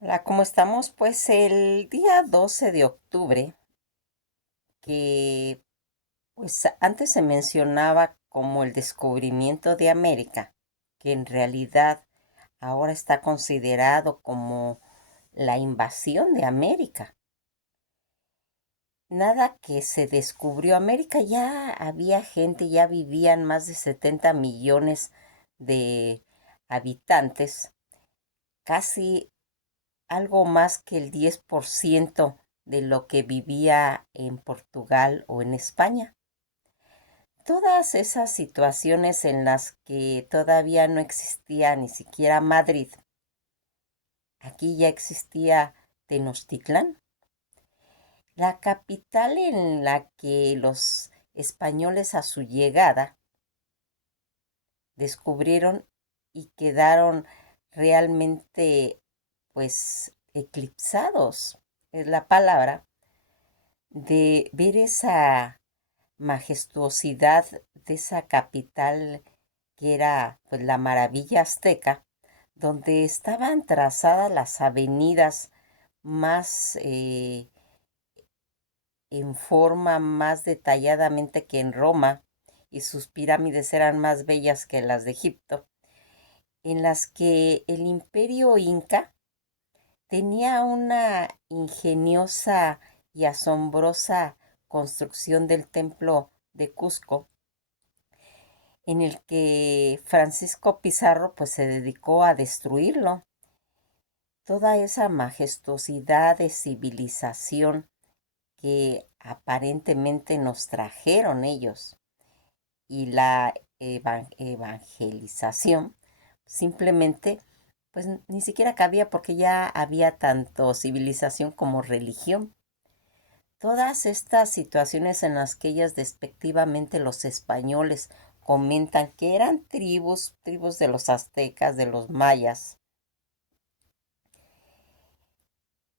Hola, ¿cómo estamos? Pues el día 12 de octubre, que pues antes se mencionaba como el descubrimiento de América, que en realidad ahora está considerado como la invasión de América. Nada que se descubrió América, ya había gente, ya vivían más de 70 millones de habitantes, casi algo más que el 10% de lo que vivía en Portugal o en España. Todas esas situaciones en las que todavía no existía ni siquiera Madrid, aquí ya existía Tenochtitlán, la capital en la que los españoles a su llegada descubrieron y quedaron realmente pues eclipsados, es la palabra, de ver esa majestuosidad de esa capital que era pues la maravilla azteca, donde estaban trazadas las avenidas más en forma más detalladamente que en Roma, y sus pirámides eran más bellas que las de Egipto, en las que el imperio inca tenía una ingeniosa y asombrosa construcción del templo de Cusco, en el que Francisco Pizarro pues se dedicó a destruirlo. Toda esa majestuosidad de civilización que aparentemente nos trajeron ellos y la evangelización simplemente pues ni siquiera cabía porque ya había tanto civilización como religión. Todas estas situaciones en las que ellas despectivamente los españoles comentan que eran tribus de los aztecas, de los mayas,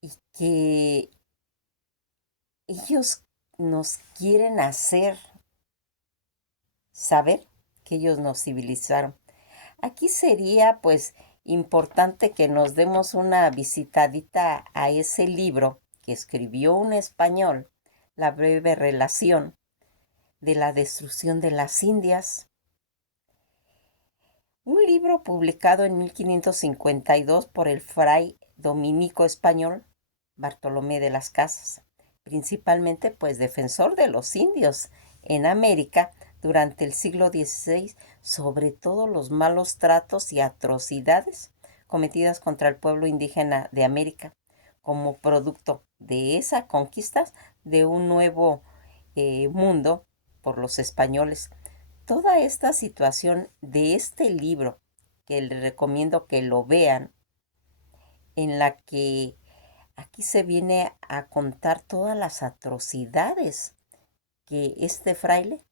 y que ellos nos quieren hacer saber que ellos nos civilizaron. Aquí sería pues importante que nos demos una visitadita a ese libro que escribió un español, La breve relación de la destrucción de las Indias. Un libro publicado en 1552 por el fray dominico español Bartolomé de las Casas, principalmente pues defensor de los indios en América durante el siglo XVI, sobre todo los malos tratos y atrocidades cometidas contra el pueblo indígena de América, como producto de esa conquista de un nuevo mundo por los españoles. Toda esta situación de este libro, que les recomiendo que lo vean, en la que aquí se viene a contar todas las atrocidades que este fraile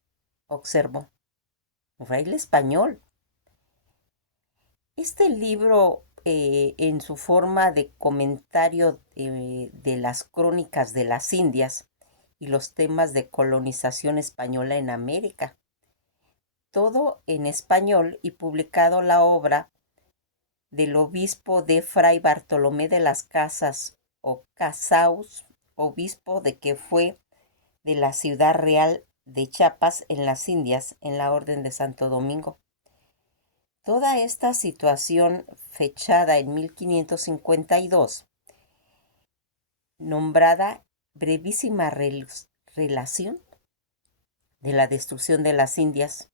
observó, un fraile español. Este libro, en su forma de comentario de las crónicas de las Indias y los temas de colonización española en América, todo en español, y publicado la obra del obispo de Fray Bartolomé de las Casas o Casaus, obispo de que fue de la ciudad real de Chiapas en las Indias, en la Orden de Santo Domingo. Toda esta situación fechada en 1552, nombrada brevísima relación de la destrucción de las Indias.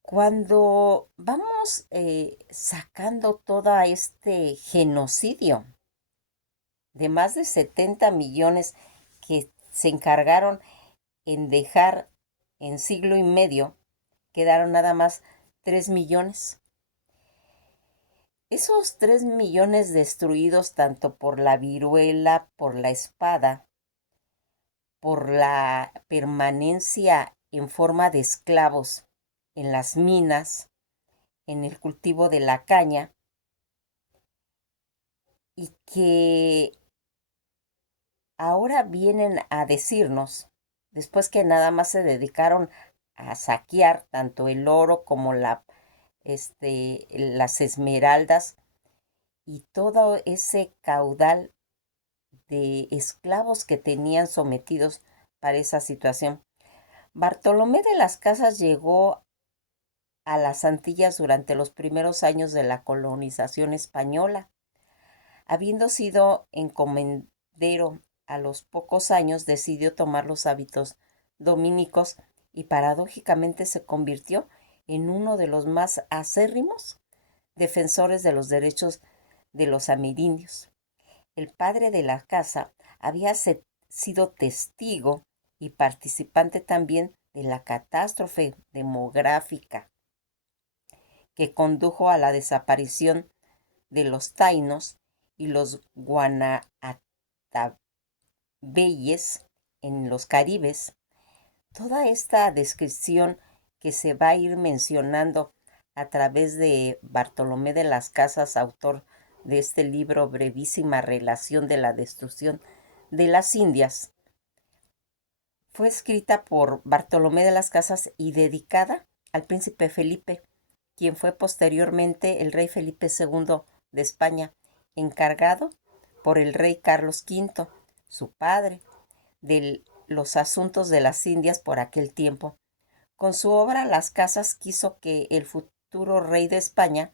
Cuando vamos sacando todo este genocidio de más de 70 millones que se encargaron en dejar en siglo y medio, quedaron nada más 3 millones. Esos 3 millones destruidos tanto por la viruela, por la espada, por la permanencia en forma de esclavos en las minas, en el cultivo de la caña, y que ahora vienen a decirnos, después que nada más se dedicaron a saquear tanto el oro como las esmeraldas, y todo ese caudal de esclavos que tenían sometidos para esa situación. Bartolomé de las Casas llegó a las Antillas durante los primeros años de la colonización española. Habiendo sido encomendero a los pocos años, decidió tomar los hábitos dominicos y paradójicamente se convirtió en uno de los más acérrimos defensores de los derechos de los amerindios. El padre de la casa había sido testigo y participante también de la catástrofe demográfica que condujo a la desaparición de los tainos y los guanahatabeyes en los Caribes. Toda esta descripción que se va a ir mencionando a través de Bartolomé de las Casas, autor de este libro Brevísima Relación de la Destrucción de las Indias, fue escrita por Bartolomé de las Casas y dedicada al príncipe Felipe, quien fue posteriormente el rey Felipe II de España, encargado por el rey Carlos V, su padre, de los asuntos de las Indias por aquel tiempo. Con su obra Las Casas quiso que el futuro rey de España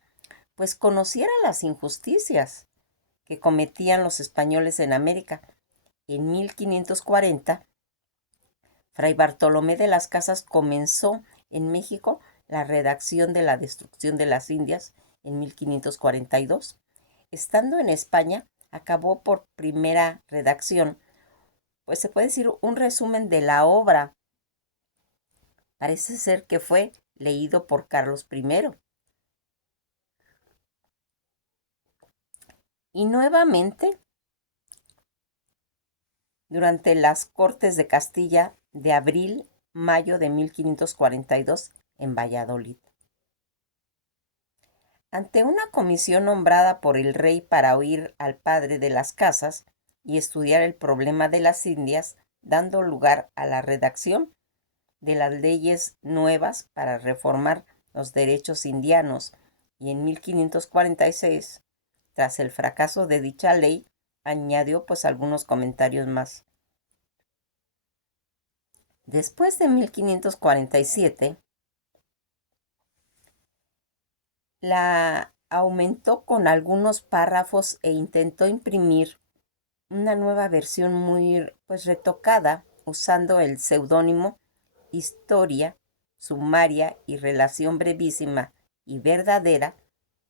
pues conociera las injusticias que cometían los españoles en América. En 1540, Fray Bartolomé de las Casas comenzó en México la redacción de la destrucción de las Indias en 1542. Estando en España, acabó por primera redacción, pues se puede decir un resumen de la obra. Parece ser que fue leído por Carlos I. Y nuevamente, durante las Cortes de Castilla de abril-mayo de 1542 en Valladolid. Ante una comisión nombrada por el rey para oír al padre de las casas y estudiar el problema de las Indias, dando lugar a la redacción de las leyes nuevas para reformar los derechos indianos, y en 1546, tras el fracaso de dicha ley, añadió pues algunos comentarios más. Después de 1547, la aumentó con algunos párrafos e intentó imprimir una nueva versión muy pues retocada usando el seudónimo Historia sumaria y relación brevísima y verdadera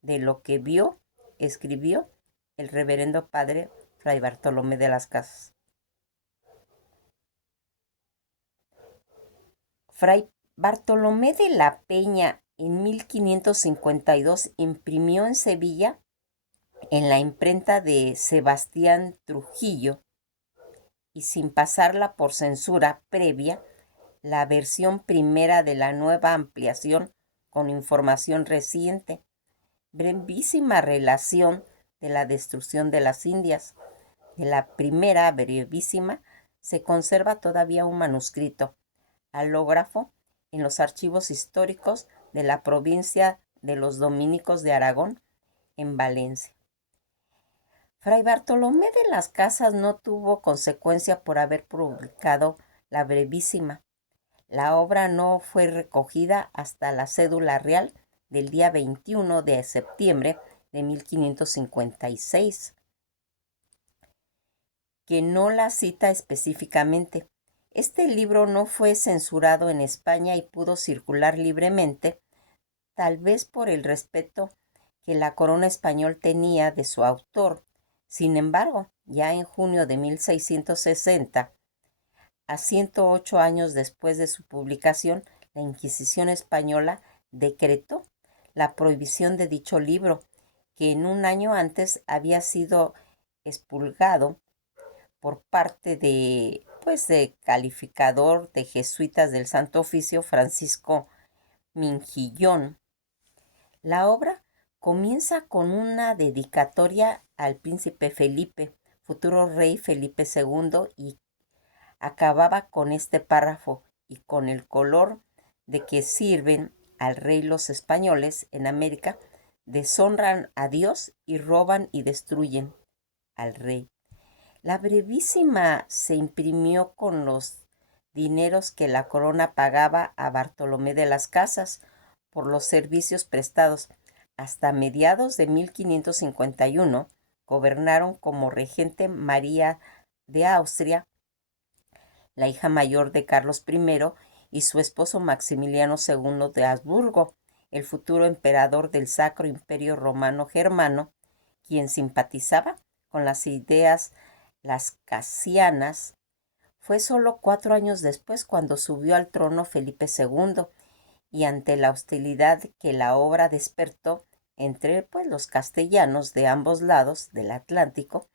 de lo que vio, escribió el reverendo padre Fray Bartolomé de las Casas. Fray Bartolomé de la Peña en 1552 imprimió en Sevilla, en la imprenta de Sebastián Trujillo, y sin pasarla por censura previa, la versión primera de la nueva ampliación con información reciente, brevísima relación de la destrucción de las Indias. De la primera brevísima se conserva todavía un manuscrito alógrafo en los archivos históricos de la provincia de los Dominicos de Aragón, en Valencia. Fray Bartolomé de las Casas no tuvo consecuencia por haber publicado la brevísima. La obra no fue recogida hasta la cédula real del día 21 de septiembre de 1556, que no la cita específicamente. Este libro no fue censurado en España y pudo circular libremente, tal vez por el respeto que la corona española tenía de su autor. Sin embargo, ya en junio de 1660, a 108 años después de su publicación, la Inquisición española decretó la prohibición de dicho libro, que en un año antes había sido expurgado por parte de calificador de jesuitas del Santo Oficio, Francisco Mingillón. La obra comienza con una dedicatoria al príncipe Felipe, futuro rey Felipe II, y acababa con este párrafo: y con el color de que sirven al rey los españoles en América, deshonran a Dios y roban y destruyen al rey. La brevísima se imprimió con los dineros que la corona pagaba a Bartolomé de las Casas por los servicios prestados. Hasta mediados de 1551 gobernaron como regente María de Austria, la hija mayor de Carlos I, y su esposo Maximiliano II de Habsburgo, el futuro emperador del Sacro Imperio Romano Germano, quien simpatizaba con las ideas lascasianas. Fue solo 4 años después cuando subió al trono Felipe II, y ante la hostilidad que la obra despertó entre los castellanos de ambos lados del Atlántico,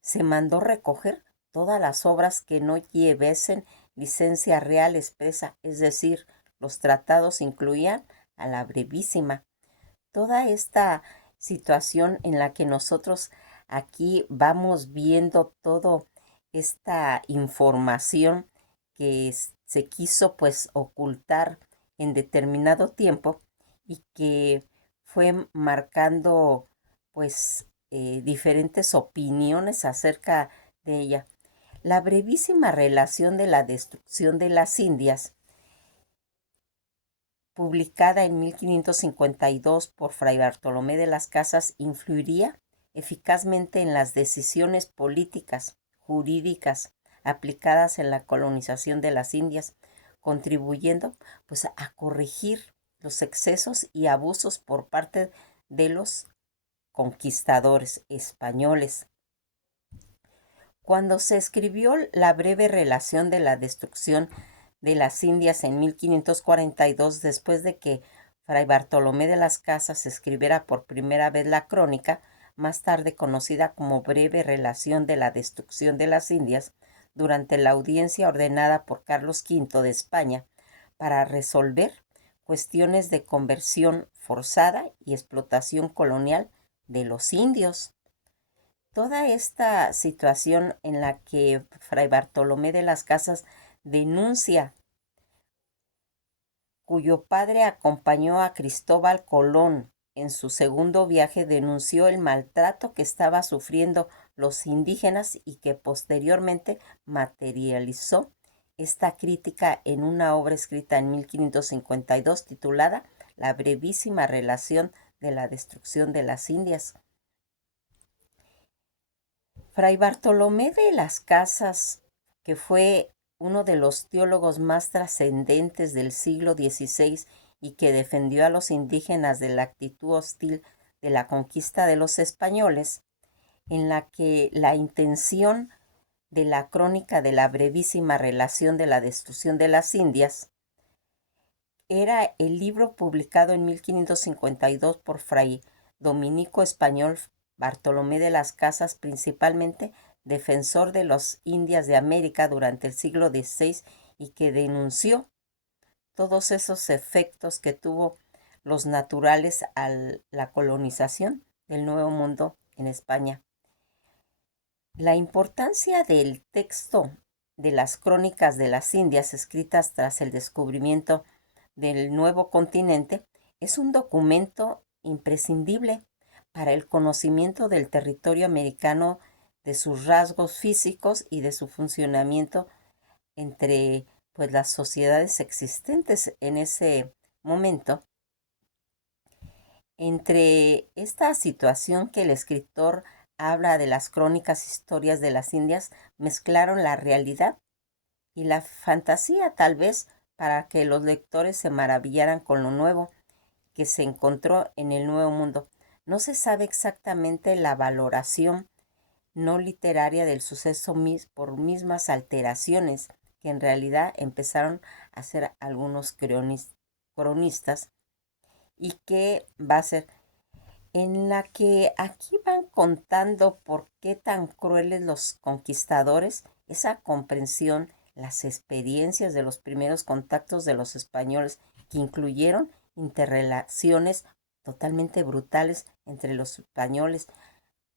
se mandó recoger todas las obras que no llevesen licencia real expresa, es decir, los tratados incluían a la brevísima. Toda esta situación en la que nosotros aquí vamos viendo toda esta información que se quiso ocultar en determinado tiempo y que fue marcando diferentes opiniones acerca de ella. La brevísima relación de la destrucción de las Indias, publicada en 1552 por Fray Bartolomé de las Casas, influiría eficazmente en las decisiones políticas, jurídicas, aplicadas en la colonización de las Indias, contribuyendo a corregir los excesos y abusos por parte de los conquistadores españoles. Cuando se escribió la breve relación de la destrucción de las Indias en 1542, después de que Fray Bartolomé de las Casas escribiera por primera vez la crónica, más tarde conocida como Breve Relación de la Destrucción de las Indias, durante la audiencia ordenada por Carlos V de España para resolver cuestiones de conversión forzada y explotación colonial de los indios. Toda esta situación en la que Fray Bartolomé de las Casas denuncia, cuyo padre acompañó a Cristóbal Colón en su segundo viaje, denunció el maltrato que estaban sufriendo los indígenas y que posteriormente materializó esta crítica en una obra escrita en 1552 titulada La brevísima relación de la destrucción de las Indias. Fray Bartolomé de las Casas, que fue uno de los teólogos más trascendentes del siglo XVI y que defendió a los indígenas de la actitud hostil de la conquista de los españoles, en la que la intención de la crónica de la brevísima relación de la destrucción de las Indias era el libro publicado en 1552 por Fray Dominico Español Bartolomé de las Casas, principalmente defensor de las Indias de América durante el siglo XVI, y que denunció todos esos efectos que tuvo los naturales a la colonización del Nuevo Mundo en España. La importancia del texto de las crónicas de las Indias escritas tras el descubrimiento del nuevo continente es un documento imprescindible para el conocimiento del territorio americano, de sus rasgos físicos y de su funcionamiento entre las sociedades existentes en ese momento. Entre esta situación que el escritor habla de las crónicas historias de las Indias, mezclaron la realidad y la fantasía, tal vez para que los lectores se maravillaran con lo nuevo que se encontró en el Nuevo Mundo. No se sabe exactamente la valoración no literaria del suceso por mismas alteraciones que en realidad empezaron a hacer algunos cronistas, y que va a ser en la que aquí van contando por qué tan crueles los conquistadores, esa comprensión, las experiencias de los primeros contactos de los españoles, que incluyeron interrelaciones totalmente brutales entre los españoles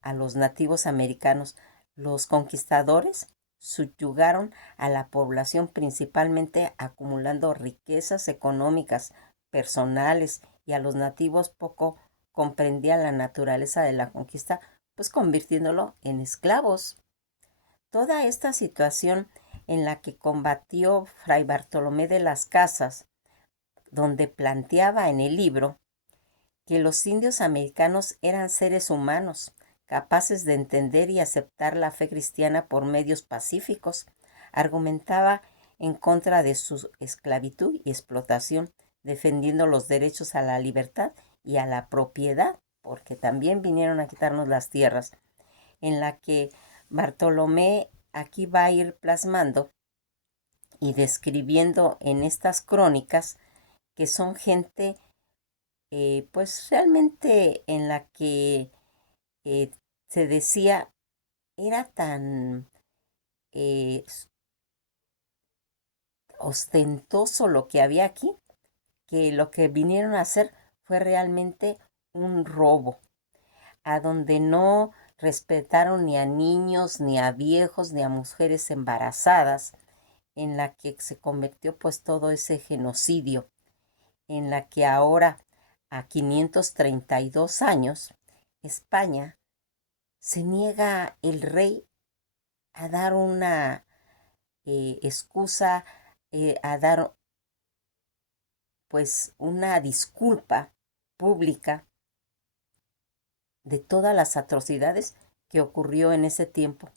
a los nativos americanos. Los conquistadores subyugaron a la población principalmente acumulando riquezas económicas, personales, y a los nativos poco comprendía la naturaleza de la conquista, pues convirtiéndolo en esclavos. Toda esta situación en la que combatió Fray Bartolomé de las Casas, donde planteaba en el libro que los indios americanos eran seres humanos, capaces de entender y aceptar la fe cristiana por medios pacíficos, argumentaba en contra de su esclavitud y explotación, defendiendo los derechos a la libertad y a la propiedad, porque también vinieron a quitarnos las tierras, en la que Bartolomé aquí va a ir plasmando y describiendo en estas crónicas que son gente pues realmente en la que eh, se decía era tan eh, ostentoso lo que había aquí, que lo que vinieron a hacer fue realmente un robo, a donde no respetaron ni a niños, ni a viejos, ni a mujeres embarazadas, en la que se convirtió pues todo ese genocidio, en la que ahora, a 532 años, España se niega el rey a dar una excusa, a dar pues una disculpa pública de todas las atrocidades que ocurrió en ese tiempo.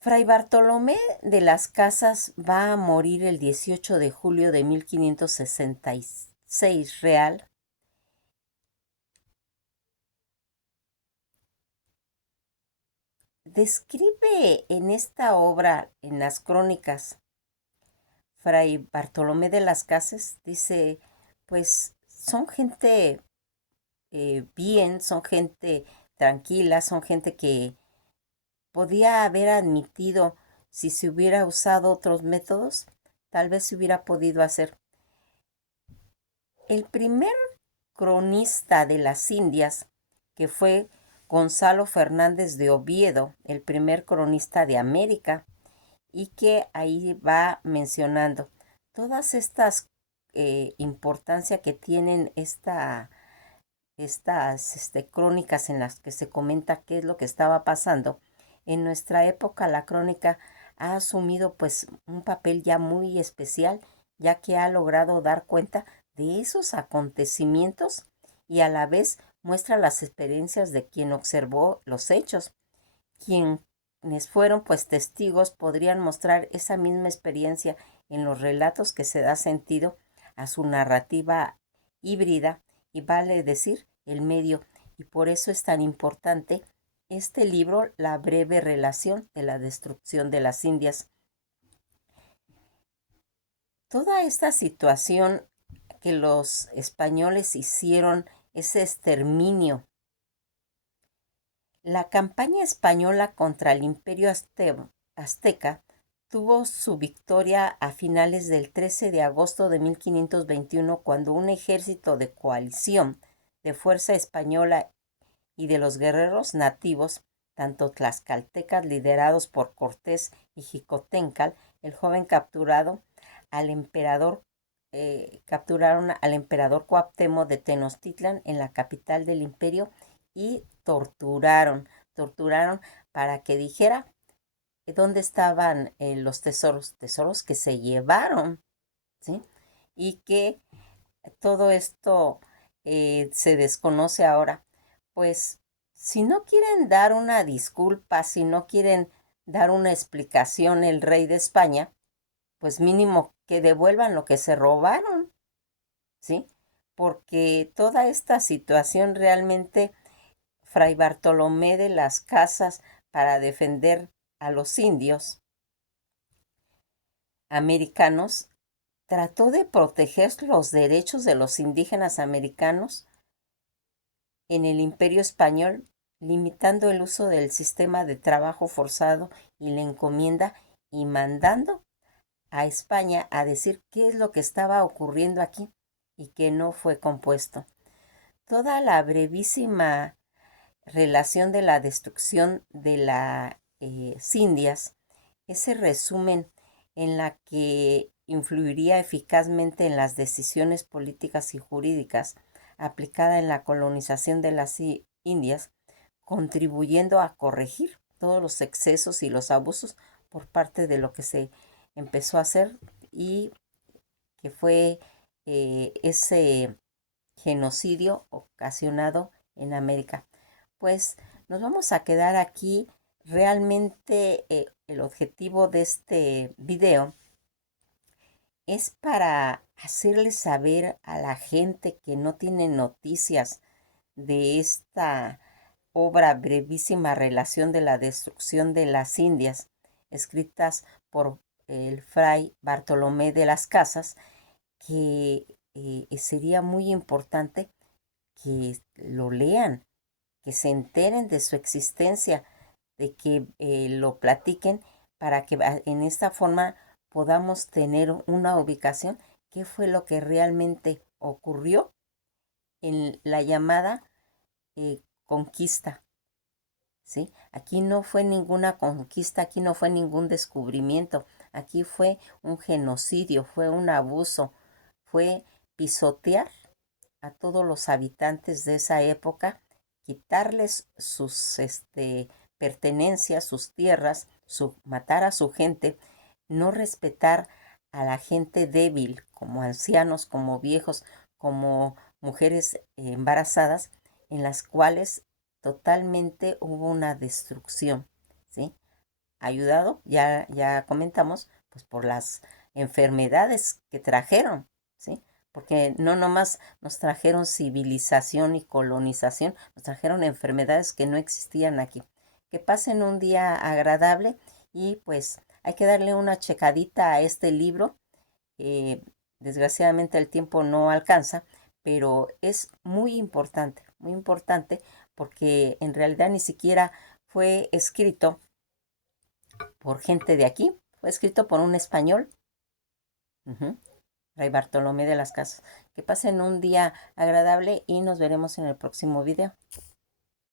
Fray Bartolomé de las Casas va a morir el 18 de julio de 1566 real. Describe en esta obra, en las crónicas, Fray Bartolomé de las Casas, dice, pues son gente bien, son gente tranquila, son gente que podía haber admitido si se hubiera usado otros métodos, tal vez se hubiera podido hacer. El primer cronista de las Indias, que fue Gonzalo Fernández de Oviedo, el primer cronista de América, y que ahí va mencionando todas estas importancia que tienen estas crónicas en las que se comenta qué es lo que estaba pasando. En nuestra época la crónica ha asumido pues un papel ya muy especial, ya que ha logrado dar cuenta de esos acontecimientos y a la vez muestra las experiencias de quien observó los hechos. Quienes fueron pues testigos podrían mostrar esa misma experiencia en los relatos que se da sentido a su narrativa híbrida y vale decir el medio, y por eso es tan importante este libro, La breve relación de la destrucción de las Indias. Toda esta situación que los españoles hicieron, ese exterminio, la campaña española contra el imperio azteca tuvo su victoria a finales del 13 de agosto de 1521, cuando un ejército de coalición de fuerza española y de los guerreros nativos, tanto tlaxcaltecas liderados por Cortés y Jicotencal, el joven al emperador, capturaron al emperador Cuauhtémoc de Tenochtitlan en la capital del imperio y torturaron para que dijera dónde estaban los tesoros que se llevaron, ¿sí? Y que todo esto se desconoce ahora. Pues si no quieren dar una disculpa, si no quieren dar una explicación el rey de España, pues mínimo que devuelvan lo que se robaron, ¿sí? Porque toda esta situación realmente, Fray Bartolomé de las Casas, para defender a los indios americanos, trató de proteger los derechos de los indígenas americanos en el Imperio Español, limitando el uso del sistema de trabajo forzado y la encomienda, y mandando a España a decir qué es lo que estaba ocurriendo aquí y que no fue compuesto. Toda la brevísima relación de la destrucción de las Indias, ese resumen en la que influiría eficazmente en las decisiones políticas y jurídicas, aplicada en la colonización de las Indias, contribuyendo a corregir todos los excesos y los abusos por parte de lo que se empezó a hacer y que fue ese genocidio ocasionado en América. Pues nos vamos a quedar aquí. Realmente el objetivo de este video es para hacerles saber a la gente que no tiene noticias de esta obra brevísima relación de la destrucción de las Indias, escritas por el fray Bartolomé de las Casas, que sería muy importante que lo lean, que se enteren de su existencia, de que lo platiquen para que en esta forma podamos tener una ubicación, qué fue lo que realmente ocurrió en la llamada conquista. ¿Sí? Aquí no fue ninguna conquista, aquí no fue ningún descubrimiento, aquí fue un genocidio, fue un abuso, fue pisotear a todos los habitantes de esa época, quitarles sus pertenencias, sus tierras, matar a su gente, no respetar a la gente débil, como ancianos, como viejos, como mujeres embarazadas, en las cuales totalmente hubo una destrucción, ¿sí? Ayudado, ya comentamos, pues por las enfermedades que trajeron, ¿sí? Porque no nomás nos trajeron civilización y colonización, nos trajeron enfermedades que no existían aquí. Que pasen un día agradable y pues hay que darle una checadita a este libro. Eh, Desgraciadamente el tiempo no alcanza, pero es muy importante porque en realidad ni siquiera fue escrito por gente de aquí, fue escrito por un español, Fray Bartolomé de las Casas. Que pasen un día agradable y nos veremos en el próximo video.